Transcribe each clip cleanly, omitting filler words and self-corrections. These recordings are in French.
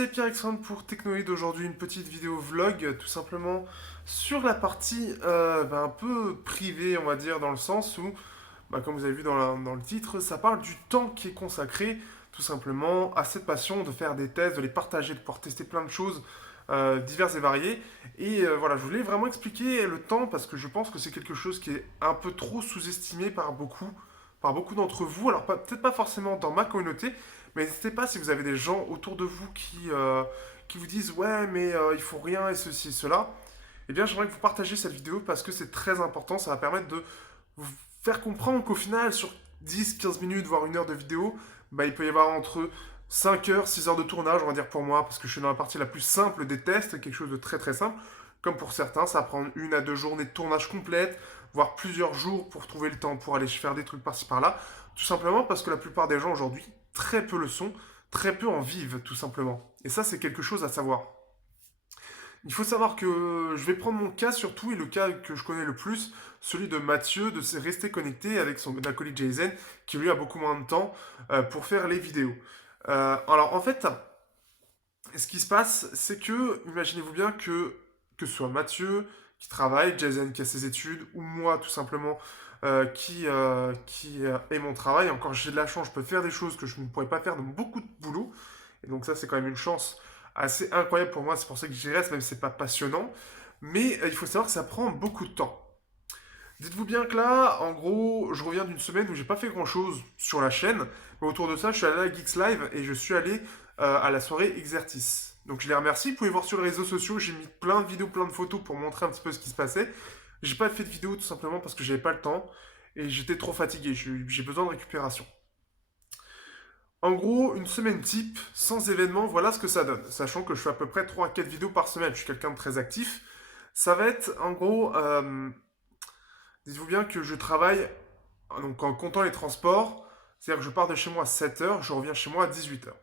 c'est Pierre-Alexandre pour Technoïd. Aujourd'hui, une petite vidéo vlog, tout simplement sur la partie un peu privée, on va dire, dans le sens où, comme vous avez vu dans le titre, ça parle du temps qui est consacré tout simplement à cette passion de faire des tests, de les partager, de pouvoir tester plein de choses diverses et variées. Et voilà, je voulais vraiment expliquer le temps parce que je pense que c'est quelque chose qui est un peu trop sous-estimé par beaucoup d'entre vous. Alors, peut-être pas forcément dans ma communauté, mais n'hésitez pas si vous avez des gens autour de vous qui vous disent ouais, mais il faut rien et ceci et cela. Eh bien, j'aimerais que vous partagiez cette vidéo parce que c'est très important. Ça va permettre de vous faire comprendre qu'au final, sur 10, 15 minutes, voire 1 heure de vidéo, il peut y avoir entre 5 heures, 6 heures de tournage, on va dire pour moi, parce que je suis dans la partie la plus simple des tests, quelque chose de très très simple. Comme pour certains, ça va prendre 1 à 2 journées de tournage complète, voire plusieurs jours pour trouver le temps pour aller faire des trucs par-ci par-là. Tout simplement parce que la plupart des gens aujourd'hui, très peu le sont, très peu en vivent, tout simplement. Et ça, c'est quelque chose à savoir. Il faut savoir que je vais prendre mon cas surtout, et le cas que je connais le plus, celui de Mathieu, de rester connecté avec son acolyte Jason, qui lui a beaucoup moins de temps pour faire les vidéos. Alors en fait, ce qui se passe, c'est que, imaginez-vous bien que ce soit Mathieu qui travaille, Jason qui a ses études, ou moi tout simplement qui est mon travail. Encore j'ai de la chance, je peux faire des choses que je ne pourrais pas faire dans beaucoup de boulot. Et donc ça c'est quand même une chance assez incroyable pour moi, c'est pour ça que j'y reste, même si c'est pas passionnant. Mais il faut savoir que ça prend beaucoup de temps. Dites-vous bien que là, en gros, je reviens d'une semaine où j'ai pas fait grand-chose sur la chaîne, mais autour de ça, je suis allé à la Geeks Live et je suis allé à la soirée Exertis. Donc je les remercie, vous pouvez voir sur les réseaux sociaux, j'ai mis plein de vidéos, plein de photos pour montrer un petit peu ce qui se passait. J'ai pas fait de vidéo tout simplement parce que j'avais pas le temps et j'étais trop fatigué, j'ai besoin de récupération. En gros, une semaine type, sans événement, voilà ce que ça donne. Sachant que je fais à peu près 3 à 4 vidéos par semaine, je suis quelqu'un de très actif. Ça va être, en gros, dites-vous bien que je travaille donc en comptant les transports, c'est-à-dire que je pars de chez moi à 7 heures, je reviens chez moi à 18 heures.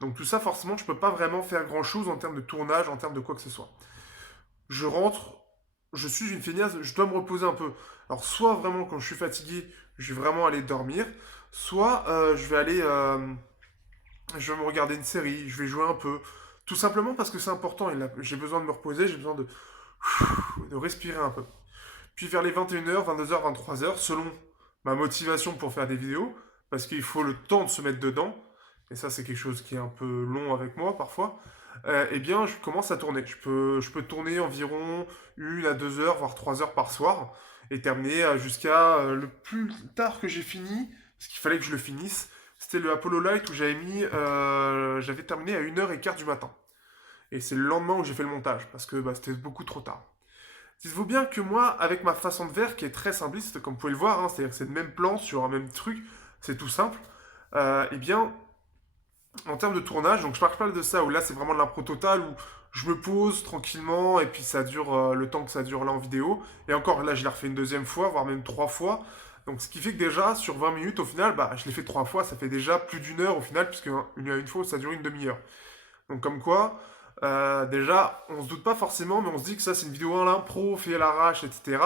Donc tout ça, forcément, je peux pas vraiment faire grand-chose en termes de tournage, en termes de quoi que ce soit. Je rentre, je suis une feignasse, je dois me reposer un peu. Alors soit vraiment quand je suis fatigué, je vais vraiment aller dormir, soit je vais me regarder une série, je vais jouer un peu. Tout simplement parce que c'est important, et là, j'ai besoin de me reposer, j'ai besoin de respirer un peu. Puis vers les 21 h, 22 h, 23 h, selon ma motivation pour faire des vidéos, parce qu'il faut le temps de se mettre dedans, et ça c'est quelque chose qui est un peu long avec moi parfois, eh bien je commence à tourner. Je peux tourner environ 1 à 2 heures, voire 3 heures par soir, et terminer jusqu'à le plus tard que j'ai fini, parce qu'il fallait que je le finisse, c'était le Apollo Light où j'avais terminé à 1 h 15 du matin. Et c'est le lendemain où j'ai fait le montage, parce que c'était beaucoup trop tard. Dites-vous bien que moi, avec ma façon de faire qui est très simpliste, comme vous pouvez le voir, hein, c'est-à-dire que c'est le même plan sur un même truc, c'est tout simple, eh bien, en termes de tournage, donc je parle pas de ça, où là c'est vraiment de l'impro total, où je me pose tranquillement, et puis ça dure le temps que ça dure là en vidéo, et encore là je l'ai refait une deuxième fois, voire même 3 fois, donc ce qui fait que déjà, sur 20 minutes, au final, je l'ai fait 3 fois, ça fait déjà plus d'1 heure au final, puisque une fois ça dure une demi-heure. Donc comme quoi, déjà, on se doute pas forcément, mais on se dit que ça c'est une vidéo à l'impro, fait à l'arrache, etc.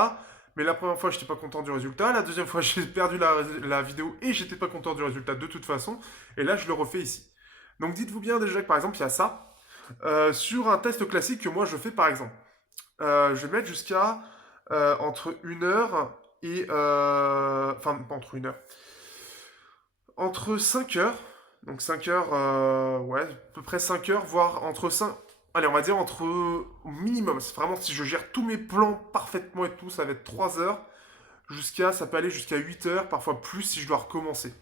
Mais la première fois, j'étais pas content du résultat. La deuxième fois, j'ai perdu la vidéo et j'étais pas content du résultat de toute façon. Et là, je le refais ici. Donc dites-vous bien déjà que par exemple, il y a ça. Sur un test classique que moi je fais par exemple, je vais mettre jusqu'à entre 1 heure et... enfin, pas entre 1 heure. Entre 5 heures, donc 5 heures, ouais, à peu près 5 heures, voire entre 5, allez, on va dire entre, au minimum, c'est vraiment si je gère tous mes plans parfaitement et tout, ça va être 3 heures, ça peut aller jusqu'à 8 heures, parfois plus si je dois recommencer.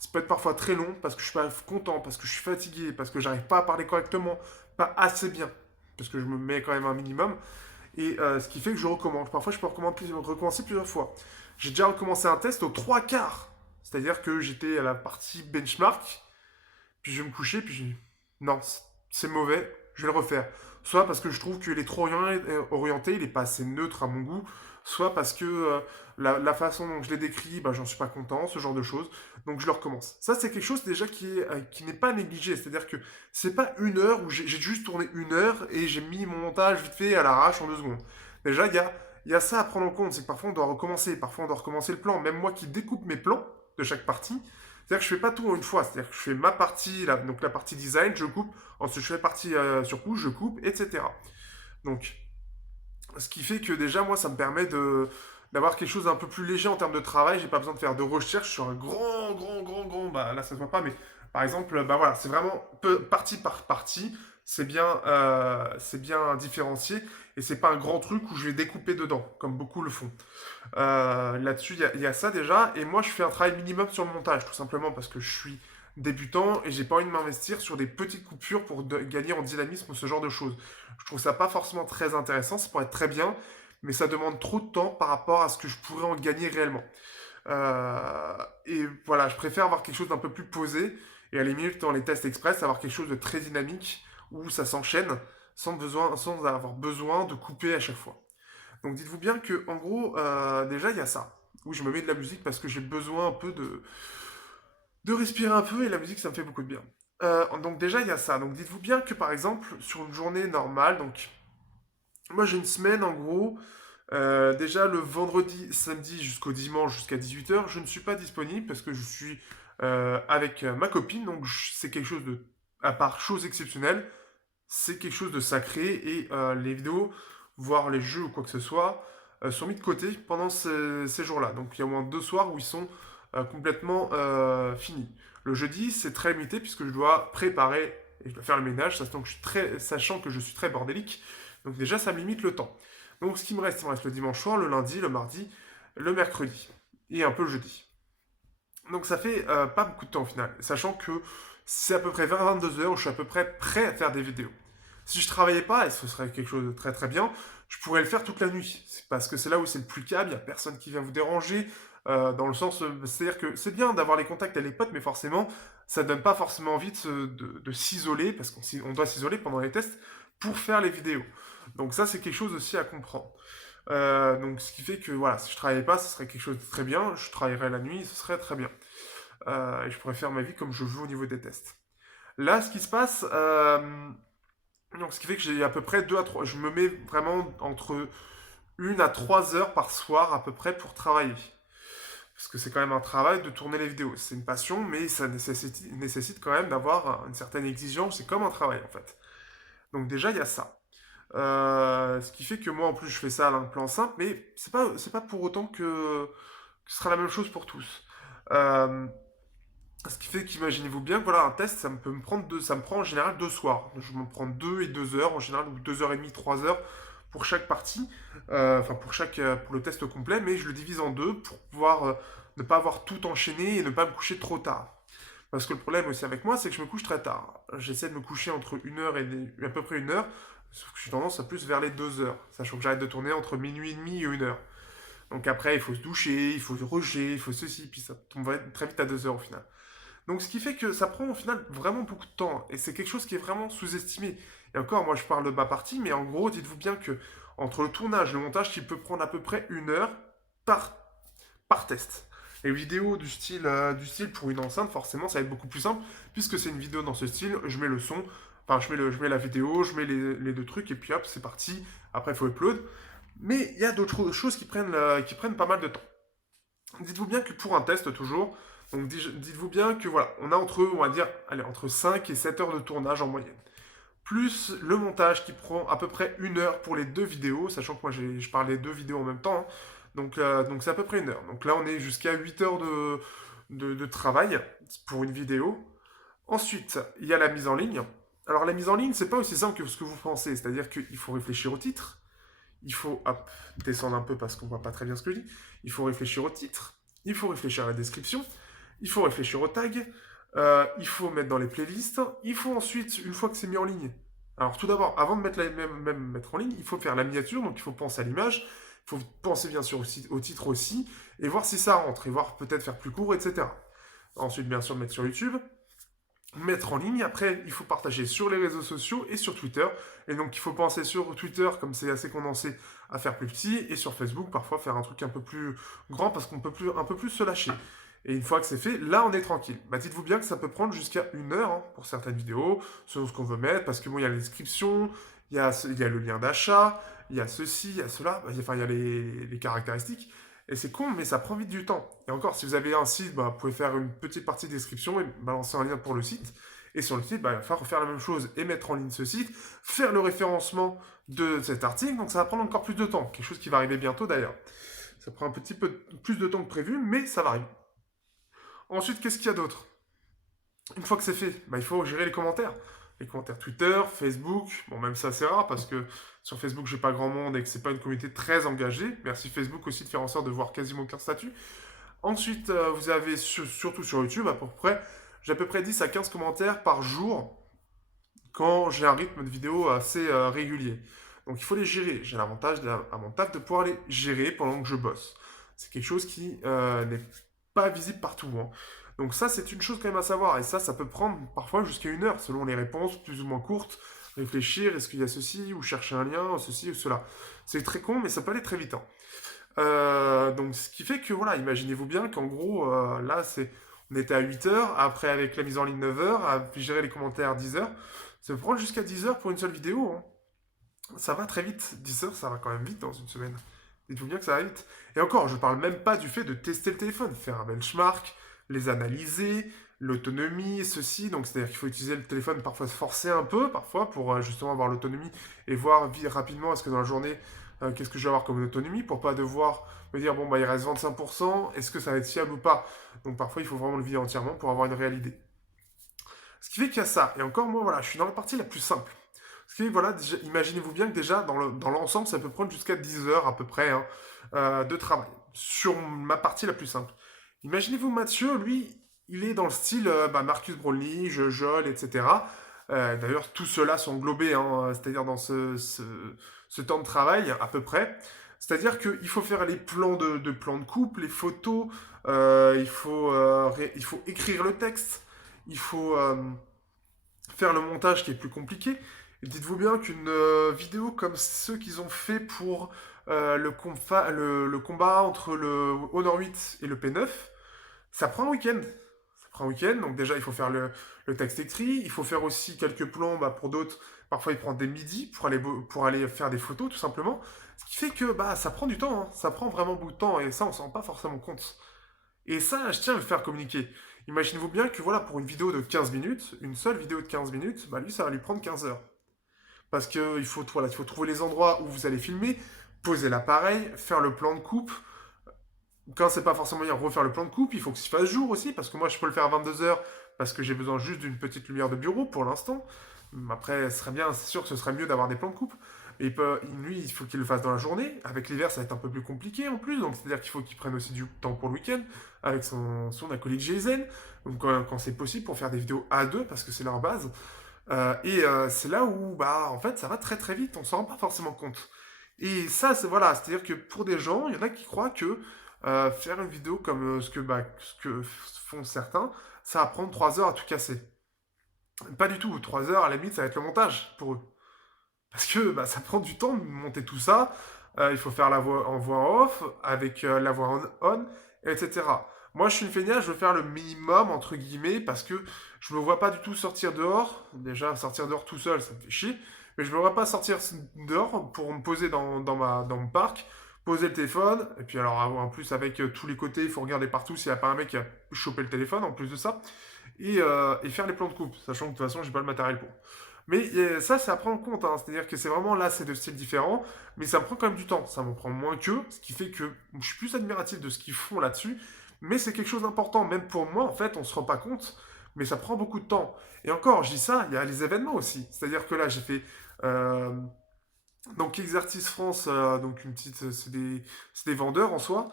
Ça peut être parfois très long parce que je suis pas content, parce que je suis fatigué, parce que j'arrive pas à parler correctement, pas assez bien, parce que je me mets quand même un minimum, et ce qui fait que je recommence. Parfois, je peux recommencer plusieurs fois. J'ai déjà recommencé un test aux 3 quarts, c'est-à-dire que j'étais à la partie benchmark, puis je vais me coucher, puis je dis non, c'est mauvais, je vais le refaire. Soit parce que je trouve qu'il est trop orienté, il est pas assez neutre à mon goût, soit parce que la façon dont je l'ai décrit, j'en suis pas content, ce genre de choses. Donc je le recommence. Ça, c'est quelque chose déjà qui n'est pas négligé. C'est-à-dire que c'est pas 1 heure où j'ai juste tourné 1 heure et j'ai mis mon montage vite fait à l'arrache en 2 secondes. Déjà, il y a ça à prendre en compte, c'est que parfois on doit recommencer, parfois on doit recommencer le plan. Même moi qui découpe mes plans de chaque partie, C'est-à-dire que je fais pas tout en une fois. C'est-à-dire que je fais ma partie, donc la partie design, je coupe. Ensuite, je fais partie sur couche, je coupe, etc. Donc, ce qui fait que déjà, moi, ça me permet d'avoir quelque chose d'un peu plus léger en termes de travail. J'ai pas besoin de faire de recherche sur un grand. Bah là, ça se voit pas, mais par exemple, bah voilà, c'est vraiment partie par partie. C'est bien différencié et c'est pas un grand truc où je vais découper dedans, comme beaucoup le font. Là-dessus, il y a ça déjà. Et moi, je fais un travail minimum sur le montage, tout simplement parce que je suis débutant et j'ai pas envie de m'investir sur des petites coupures pour gagner en dynamisme ou ce genre de choses. Je trouve ça pas forcément très intéressant, ça pourrait être très bien, mais ça demande trop de temps par rapport à ce que je pourrais en gagner réellement. Et voilà, je préfère avoir quelque chose d'un peu plus posé et à la limite, dans les tests express, avoir quelque chose de très dynamique où ça s'enchaîne sans avoir besoin de couper à chaque fois. Donc dites-vous bien que en gros, déjà il y a ça, où je me mets de la musique parce que j'ai besoin un peu de respirer un peu et la musique ça me fait beaucoup de bien. Donc déjà il y a ça. Donc dites-vous bien que par exemple sur une journée normale, donc moi j'ai une semaine en gros, déjà le vendredi, samedi jusqu'au dimanche jusqu'à 18 h, je ne suis pas disponible parce que je suis avec ma copine, donc c'est quelque chose de, à part chose exceptionnelle, c'est quelque chose de sacré et les vidéos, voire les jeux ou quoi que ce soit, sont mis de côté pendant ces jours-là. Donc il y a au moins 2 soirs où ils sont complètement finis. Le jeudi, c'est très limité puisque je dois préparer et je dois faire le ménage, sachant que je suis très bordélique. Donc déjà, ça me limite le temps. Donc ce qui me reste, il me reste le dimanche soir, le lundi, le mardi, le mercredi et un peu le jeudi. Donc ça fait pas beaucoup de temps au final, sachant que c'est à peu près 20-22 heures où je suis à peu près prêt à faire des vidéos. Si je travaillais pas, et ce serait quelque chose de très très bien, je pourrais le faire toute la nuit. C'est parce que c'est là où c'est le plus calme, il n'y a personne qui vient vous déranger, dans le sens, c'est-à-dire que c'est bien d'avoir les contacts et les potes, mais forcément, ça donne pas forcément envie de s'isoler, parce qu'on doit s'isoler pendant les tests pour faire les vidéos. Donc ça, c'est quelque chose aussi à comprendre. Donc ce qui fait que voilà, si je travaillais pas, ce serait quelque chose de très bien. Je travaillerais la nuit, ce serait très bien. Et je pourrais faire ma vie comme je veux au niveau des tests. Là, ce qui se passe, donc ce qui fait que j'ai à peu près 2 à 3. Je me mets vraiment entre 1 à 3 heures par soir à peu près pour travailler. Parce que c'est quand même un travail de tourner les vidéos. C'est une passion, mais ça nécessite quand même d'avoir une certaine exigence. C'est comme un travail en fait. Donc déjà, il y a ça. Ce qui fait que moi, en plus, je fais ça à un plan simple, mais c'est pas pour autant que ce sera la même chose pour tous. Euh, Ce qui fait qu'imaginez-vous bien que voilà, un test, ça me prend en général 2 soirs. Je me prends 2 et 2 heures, en général, ou 2 heures et demie, 3 heures pour chaque partie, enfin pour le test complet, mais je le divise en deux pour pouvoir ne pas avoir tout enchaîné et ne pas me coucher trop tard. Parce que le problème aussi avec moi, c'est que je me couche très tard. J'essaie de me coucher entre 1 heure et à peu près 1 heure, sauf que j'ai tendance à plus vers les 2 heures, sachant que j'arrête de tourner entre minuit et demi et 1 heure. Donc après, il faut se doucher, il faut se roger, il faut ceci, puis ça tombe très vite à 2 heures au final. Donc ce qui fait que ça prend au final vraiment beaucoup de temps, et c'est quelque chose qui est vraiment sous-estimé. Et encore, moi je parle de ma partie, mais en gros, dites-vous bien que entre le tournage et le montage, il peut prendre à peu près 1 heure par, par test. Les vidéos du style pour une enceinte, forcément, ça va être beaucoup plus simple, puisque c'est une vidéo dans ce style, je mets le son, enfin je mets la vidéo, je mets les deux trucs, et puis hop, c'est parti. Après, il faut upload. Mais il y a d'autres choses qui prennent pas mal de temps. Dites-vous bien que pour un test, toujours, donc dites-vous bien que voilà, on a on va dire, allez, entre 5 et 7 heures de tournage en moyenne. Plus le montage qui prend à peu près 1 heure pour les deux vidéos, sachant que moi je parle des deux vidéos en même temps, hein. Donc c'est à peu près 1 heure. Donc là on est jusqu'à 8 heures de travail pour une vidéo. Ensuite, il y a la mise en ligne. Alors la mise en ligne, c'est pas aussi simple que ce que vous pensez, c'est-à-dire qu'il faut réfléchir au titre, il faut hop, descendre un peu parce qu'on voit pas très bien ce que je dis. Il faut réfléchir au titre, il faut réfléchir à la description, il faut réfléchir au tag, il faut mettre dans les playlists, il faut ensuite, une fois que c'est mis en ligne, alors tout d'abord, avant de même mettre en ligne, il faut faire la miniature, donc il faut penser à l'image, il faut penser bien sûr au titre aussi, et voir si ça rentre, et voir peut-être faire plus court, etc. Ensuite, bien sûr, mettre sur YouTube, mettre en ligne. Après, il faut partager sur les réseaux sociaux et sur Twitter. Et donc, il faut penser sur Twitter, comme c'est assez condensé, à faire plus petit. Et sur Facebook, parfois, faire un truc un peu plus grand parce qu'on peut un peu plus se lâcher. Et une fois que c'est fait, là, on est tranquille. Bah, dites-vous bien que ça peut prendre jusqu'à 1 heure hein, pour certaines vidéos, selon ce qu'on veut mettre, parce que bon, il y a la description, il y a le lien d'achat, il y a ceci, il y a cela, enfin, il y a les caractéristiques. Et c'est con, mais ça prend vite du temps. Et encore, si vous avez un site, bah, vous pouvez faire une petite partie de description et balancer un lien pour le site. Et sur le site, bah, il va falloir refaire la même chose et mettre en ligne ce site, faire le référencement de cet article, donc ça va prendre encore plus de temps. Quelque chose qui va arriver bientôt d'ailleurs. Ça prend un petit peu plus de temps que prévu, mais ça va arriver. Ensuite, qu'est-ce qu'il y a d'autre? Une fois que c'est fait, bah, il faut gérer les commentaires. Les commentaires Twitter, Facebook, bon même ça c'est rare parce que sur Facebook j'ai pas grand monde et que c'est pas une communauté très engagée. Merci Facebook aussi de faire en sorte de voir quasiment aucun statut. Ensuite, vous avez surtout sur YouTube à peu près, j'ai à peu près 10 à 15 commentaires par jour quand j'ai un rythme de vidéo assez régulier. Donc il faut les gérer. J'ai l'avantage à mon taf de pouvoir les gérer pendant que je bosse. C'est quelque chose qui n'est pas visible partout, hein. Donc ça, c'est une chose quand même à savoir. Et ça peut prendre parfois jusqu'à 1 heure, selon les réponses plus ou moins courtes. Réfléchir, est-ce qu'il y a ceci, ou chercher un lien, ceci ou cela. C'est très con, mais ça peut aller très vite, hein. Donc ce qui fait que, voilà, imaginez-vous bien qu'en gros, là, on était à 8 heures, après avec la mise en ligne 9 heures, à gérer les commentaires 10 heures. Ça peut prendre jusqu'à 10 heures pour une seule vidéo, hein. Ça va très vite. 10 heures, ça va quand même vite dans une semaine. Dites-vous bien que ça va vite. Et encore, je parle même pas du fait de tester le téléphone, faire un benchmark, les analyser, l'autonomie, ceci. Donc, c'est-à-dire qu'il faut utiliser le téléphone, parfois se forcer un peu, parfois, pour justement avoir l'autonomie et voir rapidement est-ce que dans la journée, qu'est-ce que je vais avoir comme autonomie, pour pas devoir me dire, bon, bah, il reste 25%, est-ce que ça va être fiable ou pas? Donc, parfois, il faut vraiment le vider entièrement pour avoir une réelle idée. Ce qui fait qu'il y a ça. Et encore, moi, voilà, je suis dans la partie la plus simple. Ce qui est, voilà, imaginez-vous bien que déjà, dans l'ensemble, ça peut prendre jusqu'à 10 heures à peu près, hein, de travail. Sur ma partie la plus simple. Imaginez-vous Mathieu, lui, il est dans le style bah, Marcus Brownlee, Jojol, etc. D'ailleurs, tout cela sont englobés, hein, c'est-à-dire dans ce temps de travail, à peu près. C'est-à-dire qu'il faut faire les plans de plans de coupe, les photos, il faut écrire le texte, il faut faire le montage qui est plus compliqué. Et dites-vous bien qu'une vidéo comme ceux qu'ils ont fait pour le combat entre le Honor 8 et le P9, ça prend un week-end. Ça prend un week-end, donc déjà il faut faire le texte écrit, il faut faire aussi quelques plans bah, pour d'autres. Parfois il prend des midis pour aller faire des photos tout simplement. Ce qui fait que bah, ça prend du temps, hein. Ça prend vraiment beaucoup de temps et ça on s'en rend pas forcément compte. Et ça, je tiens à le faire communiquer. Imaginez-vous bien que voilà, pour une vidéo de 15 minutes, une seule vidéo de 15 minutes, bah lui, ça va lui prendre 15 heures. Parce qu'il faut, voilà, il faut trouver les endroits où vous allez filmer, poser l'appareil, faire le plan de coupe. Quand c'est pas forcément bien refaire le plan de coupe, il faut que ça fasse jour aussi, parce que moi, je peux le faire à 22 heures, parce que j'ai besoin juste d'une petite lumière de bureau pour l'instant. Après, ce serait bien, c'est sûr que ce serait mieux d'avoir des plans de coupe. Et lui, il faut qu'il le fasse dans la journée. Avec l'hiver, ça va être un peu plus compliqué en plus. Donc, c'est-à-dire qu'il faut qu'il prenne aussi du temps pour le week-end avec son acolyte Jason. Donc, quand c'est possible, pour faire des vidéos à deux, parce que c'est leur base. C'est là où, bah, en fait, ça va très très vite. On s'en rend pas forcément compte. Et ça, c'est voilà. C'est-à-dire que pour des gens, il y en a qui croient que faire une vidéo comme ce que font certains, ça va prendre 3 heures à tout casser. Pas du tout. 3 heures, à la limite, ça va être le montage pour eux. Parce que bah, ça prend du temps de monter tout ça. Il faut faire la voix en voix off, avec la voix en on, etc. Moi, je suis une feignasse, je veux faire le minimum, entre guillemets, parce que je me vois pas du tout sortir dehors. Déjà, sortir dehors tout seul, ça me fait chier. Mais je me vois pas sortir dehors pour me poser dans mon parc, poser le téléphone. Et puis alors, en plus, avec tous les côtés, il faut regarder partout s'il n'y a pas un mec qui a chopé le téléphone, en plus de ça. Et faire les plans de coupe, sachant que de toute façon, j'ai pas le matériel pour. Mais ça prend en compte, hein. C'est-à-dire que c'est vraiment là, c'est deux styles différents, mais ça me prend quand même du temps. Ça m'en prend moins qu'eux, ce qui fait que je suis plus admiratif de ce qu'ils font là-dessus, mais c'est quelque chose d'important. Même pour moi, en fait, on se rend pas compte, mais ça prend beaucoup de temps. Et encore, je dis ça, il y a les événements aussi. C'est-à-dire que là, j'ai fait. Donc, Exertis France, donc une petite. C'est des vendeurs en soi.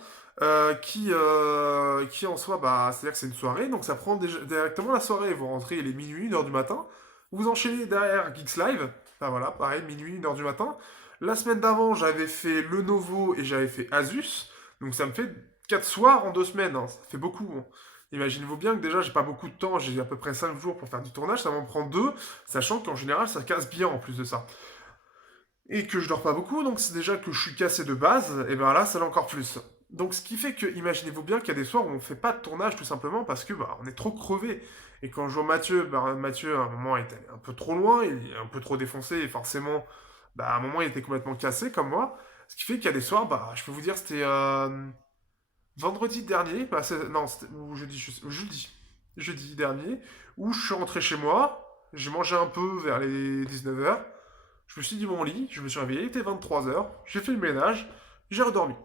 Qui en soi, bah, c'est-à-dire que c'est une soirée, donc ça prend directement la soirée. Vous rentrez, il est minuit, 1h du matin. Vous enchaînez derrière Geeks Live. Enfin voilà, pareil, minuit, 1h du matin. La semaine d'avant, j'avais fait Lenovo et j'avais fait Asus. Donc ça me fait 4 soirs en 2 semaines, hein. Ça fait beaucoup, hein. Imaginez-vous bien que déjà, j'ai pas beaucoup de temps. J'ai à peu près 5 jours pour faire du tournage. Ça m'en prend 2, sachant qu'en général, ça casse bien en plus de ça. Et que je dors pas beaucoup, donc c'est déjà que je suis cassé de base. Et ben là, ça l'est encore plus. Donc ce qui fait que, imaginez-vous bien qu'il y a des soirs où on fait pas de tournage tout simplement parce que bah, on est trop crevé. Et quand je vois Mathieu, bah, Mathieu à un moment était un peu trop loin, il est un peu trop défoncé et forcément, bah, à un moment il était complètement cassé comme moi. Ce qui fait qu'il y a des soirs, bah, je peux vous dire, c'était vendredi dernier, bah, non, ou jeudi, jeudi dernier, où je suis rentré chez moi, j'ai mangé un peu vers les 19h, je me suis dit mon lit, je me suis réveillé, il était 23h, j'ai fait le ménage, j'ai redormi.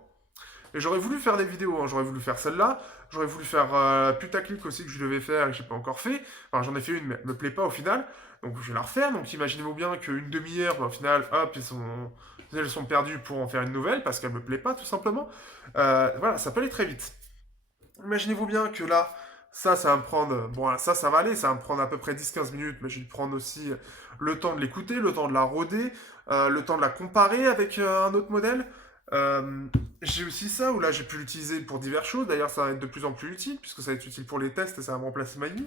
Et j'aurais voulu faire des vidéos, hein. J'aurais voulu faire celle-là, j'aurais voulu faire putaclic aussi que je devais faire et que j'ai pas encore fait. Enfin, j'en ai fait une, mais elle me plaît pas au final. Donc je vais la refaire. Donc imaginez-vous bien qu'une demi-heure, bah, au final, hop, elles sont perdues pour en faire une nouvelle parce qu'elle me plaît pas tout simplement. Voilà, ça peut aller très vite. Imaginez-vous bien que là, ça va me prendre. Bon, ça va aller, ça va me prendre à peu près 10-15 minutes, mais je vais prendre aussi le temps de l'écouter, le temps de la roder, le temps de la comparer avec un autre modèle. Euh, j'ai aussi ça où là j'ai pu l'utiliser pour diverses choses. D'ailleurs, ça va être de plus en plus utile puisque ça va être utile pour les tests et ça va me remplacer ma vie.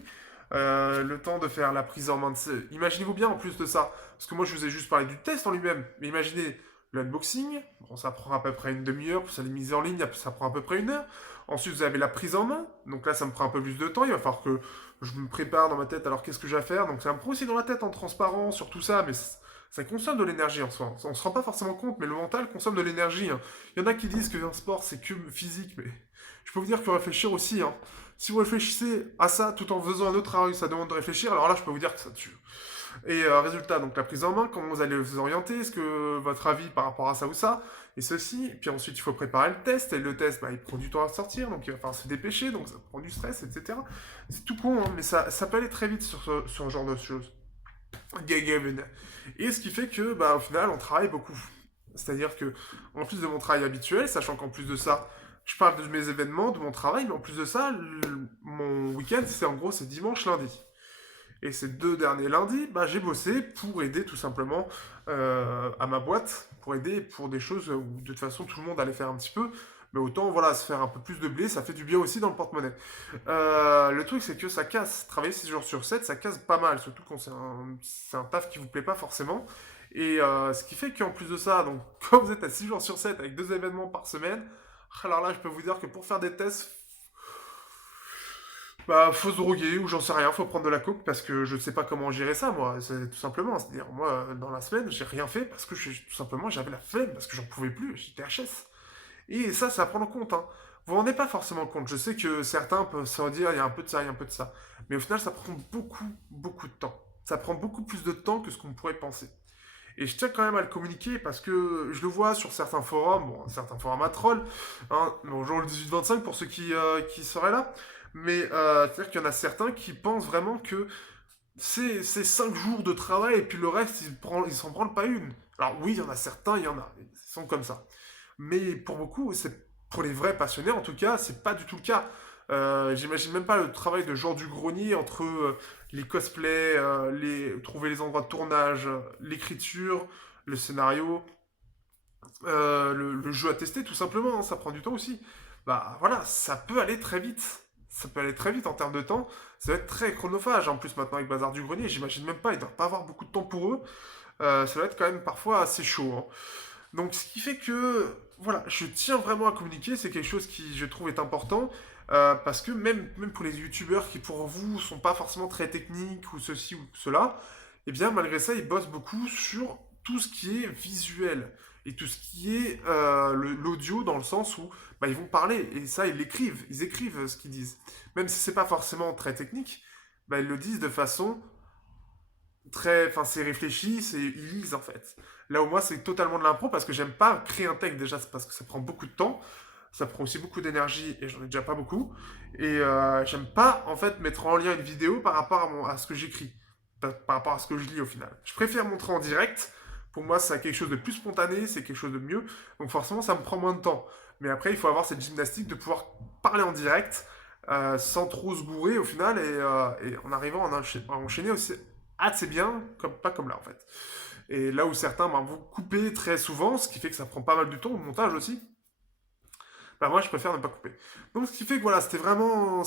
Le temps de faire la prise en main de. Imaginez-vous bien en plus de ça, parce que moi je vous ai juste parlé du test en lui-même, mais imaginez l'unboxing, bon, ça prend à peu près une demi-heure, puis ça les mises en ligne, ça prend à peu près une heure. Ensuite, vous avez la prise en main. Donc là, ça me prend un peu plus de temps. Il va falloir que je me prépare dans ma tête. Alors, qu'est-ce que j'ai à faire? Donc ça me prend aussi dans la tête en transparent sur tout ça. Mais ça consomme de l'énergie en soi. On se rend pas forcément compte, mais le mental consomme de l'énergie, hein. Il y en a qui disent qu'un sport, c'est que physique. Mais je peux vous dire que réfléchir aussi, hein. Si vous réfléchissez à ça tout en faisant un autre travail, ça demande de réfléchir. Alors là, je peux vous dire que ça tue. Et résultat, donc la prise en main, comment vous allez vous orienter, est-ce que votre avis par rapport à ça ou ça, et ceci, et puis ensuite il faut préparer le test, et le test, bah, il prend du temps à sortir, donc il va falloir se dépêcher, donc ça prend du stress, etc. C'est tout con, hein, mais ça peut aller très vite sur ce genre de choses. Et ce qui fait que, bah, au final, on travaille beaucoup. C'est-à-dire que, en plus de mon travail habituel, sachant qu'en plus de ça, je parle de mes événements, de mon travail, mais en plus de ça, mon week-end, c'est en gros, c'est dimanche, lundi. Et ces 2 derniers lundis, bah, j'ai bossé pour aider tout simplement à ma boîte, pour aider pour des choses où de toute façon tout le monde allait faire un petit peu, mais autant voilà, se faire un peu plus de blé, ça fait du bien aussi dans le porte-monnaie. Le truc c'est que ça casse, travailler 6 jours sur 7, ça casse pas mal, surtout quand c'est un taf qui vous plaît pas forcément. Et ce qui fait qu'en plus de ça, donc quand vous êtes à 6 jours sur 7 avec 2 événements par semaine, alors là je peux vous dire que pour faire des tests, bah, faut se droguer ou j'en sais rien, faut prendre de la coke parce que je sais pas comment gérer ça, moi. C'est tout simplement. C'est-à-dire, moi, dans la semaine, j'ai rien fait parce que tout simplement j'avais la flemme, parce que j'en pouvais plus, j'étais HS. Et ça à prendre en compte, hein. Vous vous rendez pas forcément compte. Je sais que certains peuvent se dire, il y a un peu de ça, il y a un peu de ça. Mais au final, ça prend beaucoup, beaucoup de temps. Ça prend beaucoup plus de temps que ce qu'on pourrait penser. Et je tiens quand même à le communiquer parce que je le vois sur certains forums, bon, certains forums à troll, hein, bonjour le 18-25 pour ceux qui seraient là, mais c'est-à-dire qu'il y en a certains qui pensent vraiment que c'est 5 jours de travail et puis le reste, ils s'en branlent pas une. Alors oui, il y en a certains, il y en a, ils sont comme ça. Mais pour beaucoup, c'est pour les vrais passionnés en tout cas, c'est pas du tout le cas. J'imagine même pas le travail de Jean du Grenier entre les cosplays, trouver les endroits de tournage, l'écriture, le scénario, le jeu à tester tout simplement, hein, ça prend du temps aussi. Bah voilà, ça peut aller très vite. Ça peut aller très vite en termes de temps. Ça va être très chronophage en plus maintenant avec Bazar du Grenier. J'imagine même pas, ils doivent pas avoir beaucoup de temps pour eux. Ça va être quand même parfois assez chaud, hein. Donc, ce qui fait que, voilà, je tiens vraiment à communiquer, c'est quelque chose qui, je trouve, est important, parce que même pour les youtubeurs qui, pour vous, sont pas forcément très techniques, ou ceci ou cela, eh bien, malgré ça, ils bossent beaucoup sur tout ce qui est visuel, et tout ce qui est l'audio, dans le sens où, bah, ils vont parler, et ça, ils écrivent ce qu'ils disent. Même si c'est pas forcément très technique, bah, ils le disent de façon très. Enfin, c'est réfléchi, ils lisent en fait. Là où moi, c'est totalement de l'impro parce que j'aime pas créer un texte déjà, c'est parce que ça prend beaucoup de temps, ça prend aussi beaucoup d'énergie et j'en ai déjà pas beaucoup. Et j'aime pas en fait mettre en lien une vidéo par rapport à ce que j'écris, par rapport à ce que je lis au final. Je préfère montrer en direct. Pour moi, c'est quelque chose de plus spontané, c'est quelque chose de mieux. Donc forcément, ça me prend moins de temps. Mais après, il faut avoir cette gymnastique de pouvoir parler en direct sans trop se gourer au final et en arrivant à enchaîner aussi assez bien, pas comme là en fait. Et là où certains vont couper très souvent, ce qui fait que ça prend pas mal de temps au montage aussi, bah moi je préfère ne pas couper. Donc ce qui fait que voilà, c'était vraiment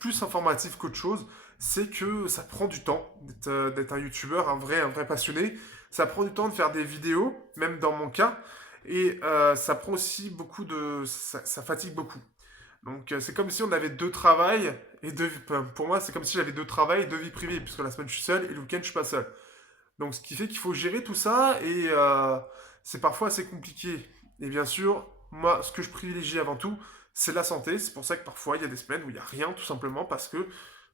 plus informatif qu'autre chose, c'est que ça prend du temps d'être un youtubeur, un vrai passionné. Ça prend du temps de faire des vidéos, même dans mon cas, et ça prend aussi ça fatigue beaucoup. Donc c'est comme si on avait deux travails et pour moi c'est comme si j'avais deux travails et deux vies privées puisque la semaine je suis seul et le week-end je suis pas seul. Donc ce qui fait qu'il faut gérer tout ça et c'est parfois assez compliqué. Et bien sûr Moi, ce que je privilégie avant tout, c'est la santé. C'est pour ça que parfois, il y a des semaines où il n'y a rien, tout simplement parce que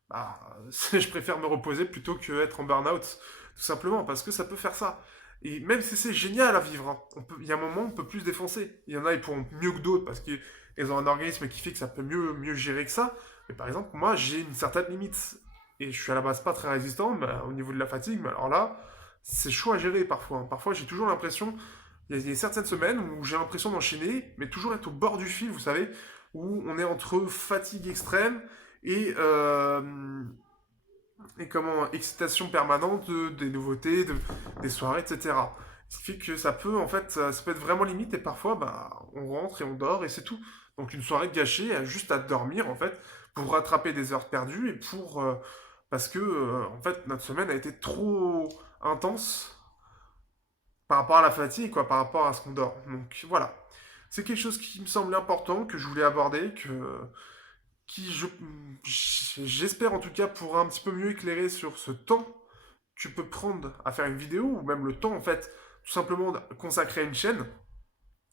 bah, je préfère me reposer plutôt qu'être en burn-out. Tout simplement parce que ça peut faire ça. Et même si c'est génial à vivre, hein, il y a un moment où on peut plus se défoncer. Il y en a, ils pourront mieux que d'autres parce qu'ils ont un organisme qui fait que ça peut mieux gérer que ça. Mais par exemple, moi, j'ai une certaine limite. Et je suis à la base pas très résistant au niveau de la fatigue. Mais alors là, c'est chaud à gérer parfois, hein. Parfois, j'ai toujours l'impression, il y a certaines semaines où j'ai l'impression d'enchaîner, mais toujours être au bord du fil, vous savez, où on est entre fatigue extrême et, excitation permanente des nouveautés, des soirées, etc. Ce qui fait que ça peut, en fait, ça peut être vraiment limite et parfois, bah, on rentre et on dort et c'est tout. Donc une soirée gâchée, juste à dormir, en fait, pour rattraper des heures perdues et parce que, en fait, notre semaine a été trop intense par rapport à la fatigue, quoi, par rapport à ce qu'on dort. Donc voilà. C'est quelque chose qui me semble important, que je voulais aborder, j'espère en tout cas pourra un petit peu mieux éclairer sur ce temps que tu peux prendre à faire une vidéo, ou même le temps en fait, tout simplement consacré à une chaîne,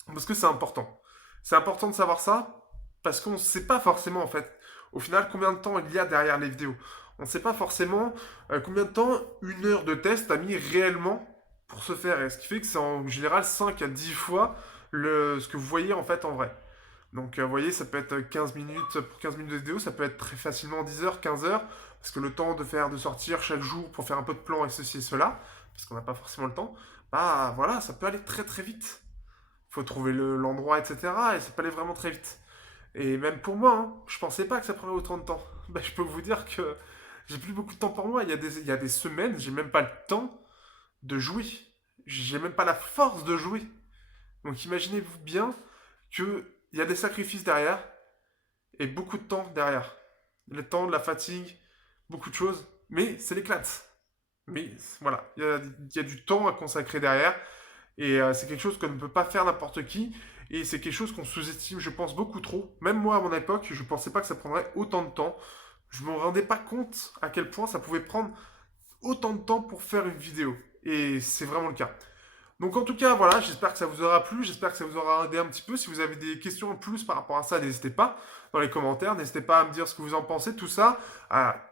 parce que c'est important. C'est important de savoir ça, parce qu'on ne sait pas forcément en fait, au final, combien de temps il y a derrière les vidéos. On ne sait pas forcément combien de temps une heure de test a mis réellement pour se faire, et ce qui fait que c'est en général 5 à 10 fois ce que vous voyez en fait en vrai. Donc, vous voyez, ça peut être 15 minutes, pour 15 minutes de vidéo, ça peut être très facilement 10 heures, 15 heures, parce que le temps de sortir chaque jour pour faire un peu de plan et ceci et cela, parce qu'on n'a pas forcément le temps, bah voilà, ça peut aller très très vite. Il faut trouver l'endroit, etc. Et ça peut aller vraiment très vite. Et même pour moi, hein, je pensais pas que ça prendrait autant de temps. Bah, je peux vous dire que j'ai plus beaucoup de temps pour moi. Il y a des semaines, j'ai même pas le temps de jouer. J'ai même pas la force de jouer. Donc imaginez-vous bien qu'il y a des sacrifices derrière et beaucoup de temps derrière. Le temps, de la fatigue, beaucoup de choses, mais c'est l'éclate. Mais voilà, il y a du temps à consacrer derrière et c'est quelque chose que ne peut pas faire n'importe qui et c'est quelque chose qu'on sous-estime, je pense, beaucoup trop. Même moi, à mon époque, je ne pensais pas que ça prendrait autant de temps. Je ne me rendais pas compte à quel point ça pouvait prendre autant de temps pour faire une vidéo. Et c'est vraiment le cas. Donc en tout cas, voilà, j'espère que ça vous aura plu, j'espère que ça vous aura aidé un petit peu. Si vous avez des questions en plus par rapport à ça, n'hésitez pas dans les commentaires, n'hésitez pas à me dire ce que vous en pensez, tout ça,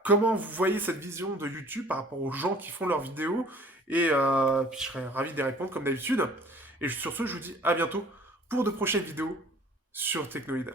comment vous voyez cette vision de YouTube par rapport aux gens qui font leurs vidéos, et puis je serais ravi d'y répondre comme d'habitude. Et sur ce, je vous dis à bientôt pour de prochaines vidéos sur Technoïd.